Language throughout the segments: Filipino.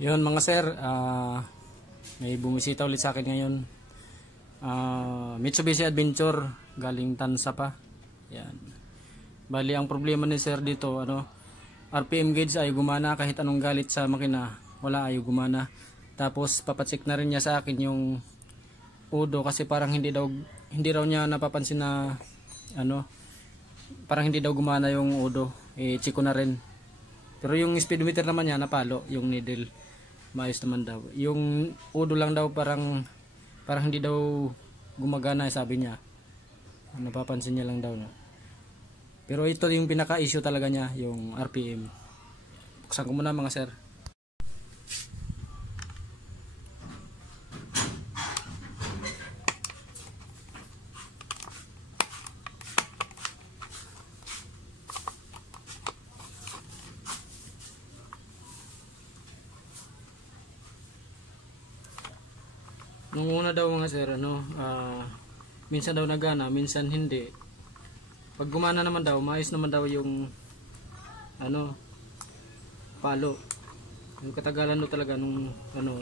Yun mga sir, may bumisita ulit sa akin ngayon. Mitsubishi Adventure galing Tansa pa. Yan. Bali ang problema ni sir dito, RPM gauge ay gumana kahit anong galit sa makina, wala ay gumana. Tapos papacheck na rin niya sa akin yung udo kasi parang hindi raw niya napapansin na parang hindi daw gumana yung udo. Check ko na rin. Pero yung speedometer naman niya napalo, yung needle maayos naman daw. Yung udo lang daw parang hindi daw gumagana, sabi niya. Napapansin niya lang daw. No? Pero ito yung pinaka-issue talaga niya, yung RPM. Buksan ko muna mga sir. Nung una daw mga sir, minsan daw nagana, minsan hindi. Pag gumana naman daw, maayos naman daw yung palo. Yung katagalan daw talaga nung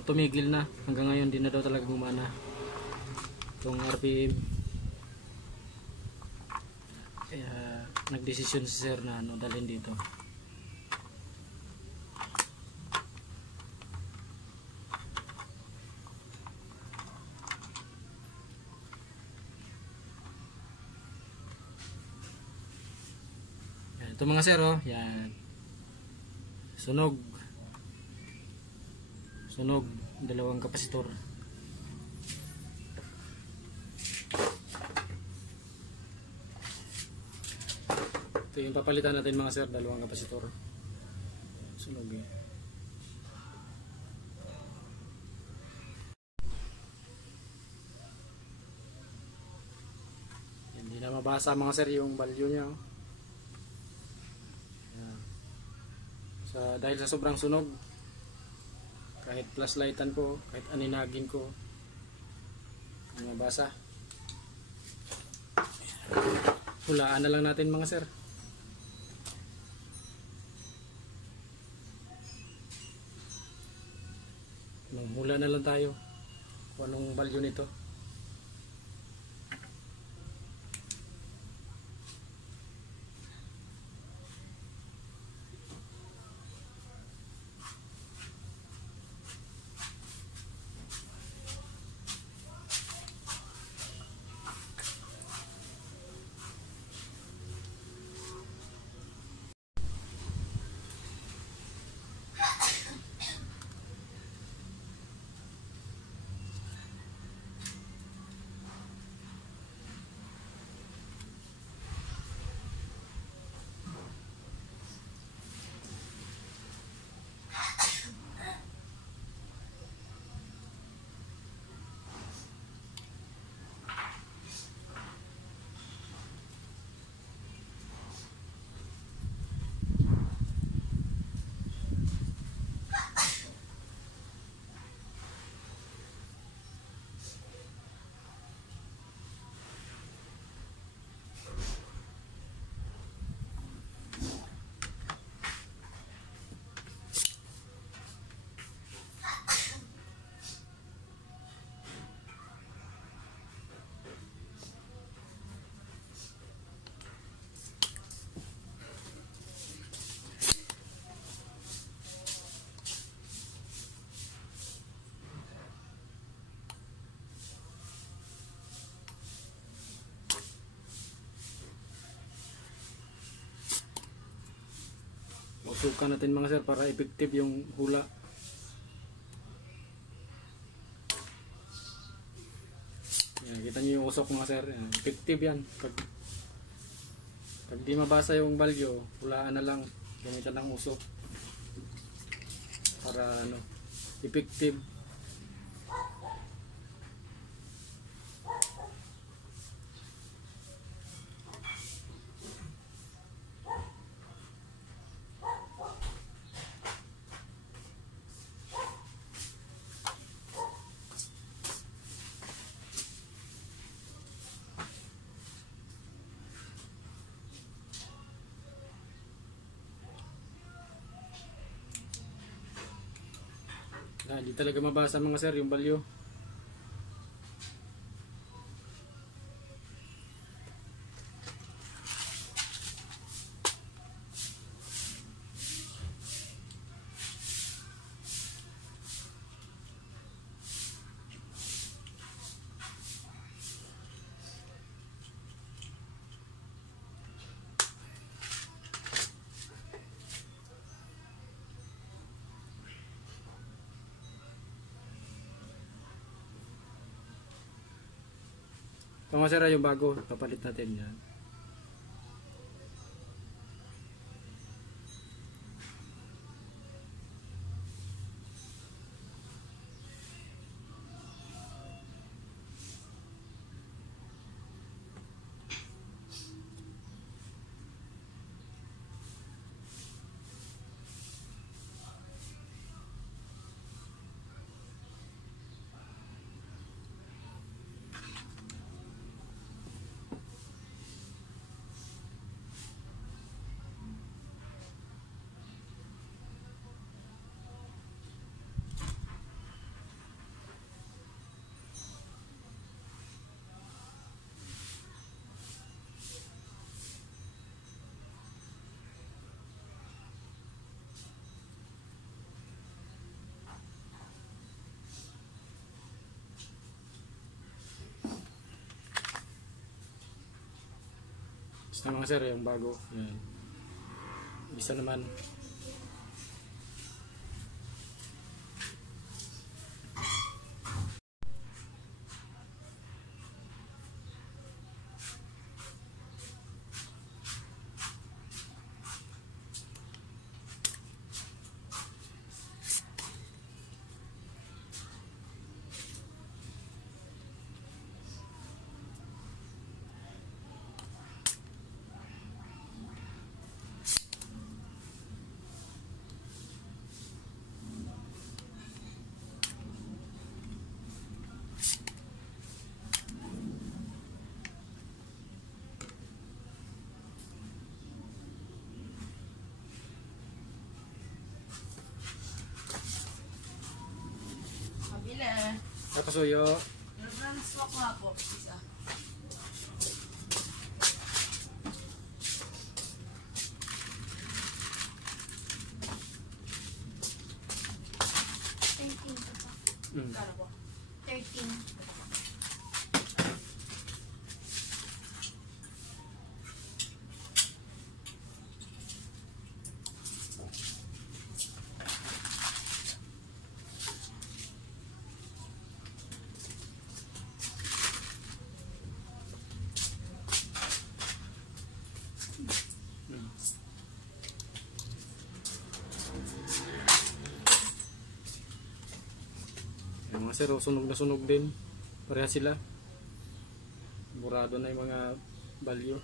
tumigil na, hanggang ngayon di na daw talaga gumana itong RPM. Kaya nagdesisyon si sir na dalhin dito. Ito mga sir, yan. Sunog, dalawang kapasitor. Ito yung papalitan natin mga sir, dalawang kapasitor. Sunog eh. Hindi na mabasa mga sir yung value nya. Dahil sa sobrang sunog, kahit flashlightan ko, kahit aninagin ko, hindi mabasa. Hulaan na lang natin mga sir. Hula na lang tayo kung anong value nito. Usukan natin mga sir para effective yung hula. Yan, kita nyo yung usok mga sir. Yan, effective yan. Pag di mabasa yung value, hulaan na lang. Gamitan ng usok para effective. Hindi talaga mabasa mga sir yung value. Ito mga sir yung bago, papalit natin yan. Basta mga sir yung bago. Yan. Isa naman. Kapasuyo. Swak nga po, isa. Kala po. 13. Yung mga sir, sunog na sunog din. Pareha sila. Burado na yung mga value.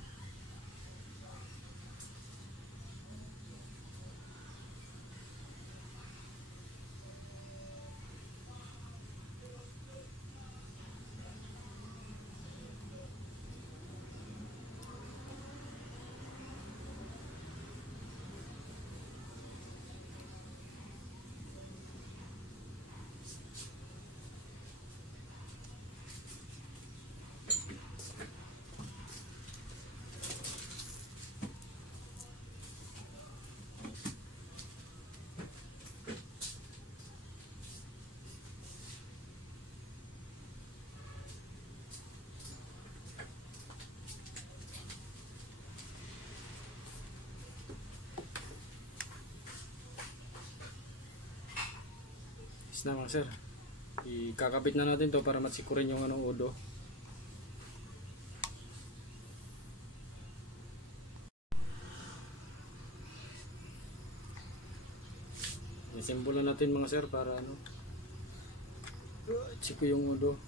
Na mga sir, ikakapit na natin to para matsikurin yung anong udo. Isimbolo natin mga sir para ano, tsiko yung udo.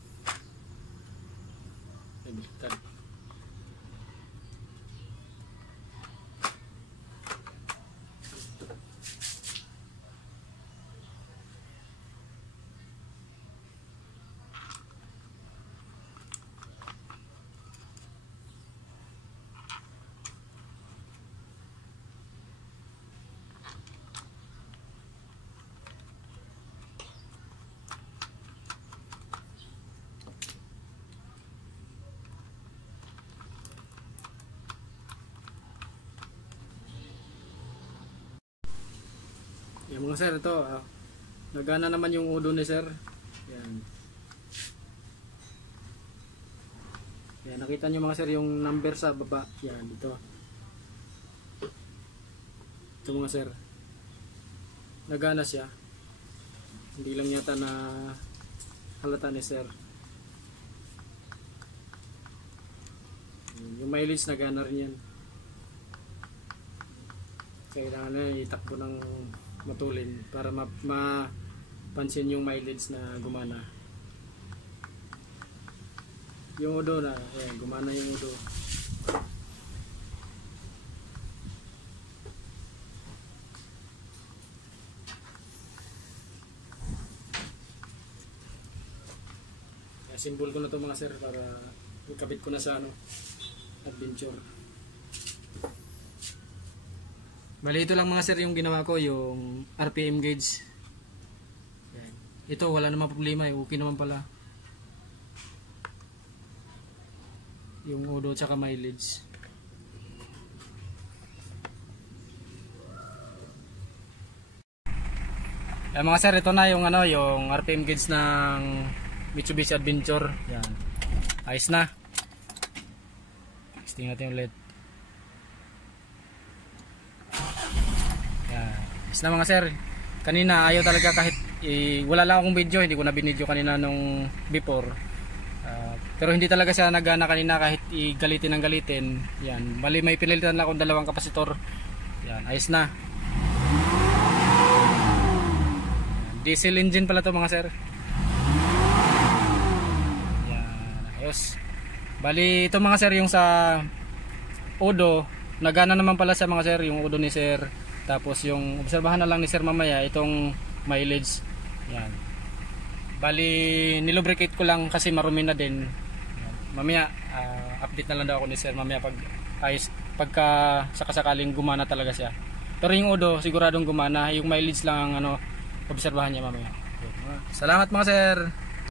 Ay, baliktad. Yan mga sir, ito nagana naman yung udo ni sir. Yan. Yan, nakita nyo mga sir yung number sa baba. Yan, dito. Ito mga sir. Nagana siya. Hindi lang yata na halata ni sir. Yung mileage nagana rin yan. Kailangan na itakbo ng matulin para mapansin yung mileage na gumana. Yung udo na, ayan, gumana yung udo. Simbol ko na to mga sir para ikabit ko na sa adventure. Bali ito lang mga sir yung ginawa ko, yung RPM gauge. Yan. Ito wala namang problema, okay naman pala yung udo tsaka mileage. Yan mga sir, ito na yung yung RPM gauge ng Mitsubishi Adventure. Yan. Ayos na. Testing natin ulit. Yan. Ayos na mga sir. Kanina ayaw talaga kahit wala lang akong video. Hindi ko na binidyo kanina nung before. Pero hindi talaga siya nagana kanina kahit igalitin ng galitin. Yan. Bali may pinilitan lang akong dalawang kapasitor. Yan. Ayos na. Yan. Diesel engine pala to mga sir. Bali ito mga sir yung sa udo nagana naman pala sa mga sir yung udo ni sir, tapos yung obserbahan na lang ni sir mamaya itong mileage. Yan. Bali nilubricate ko lang kasi marumi na din. Yan. Mamaya update na lang daw ako ni sir mamaya pagka sakasakaling gumana talaga siya. Pero yung udo siguradong gumana, yung mileage lang ang obserbahan niya mamaya. Salamat mga sir.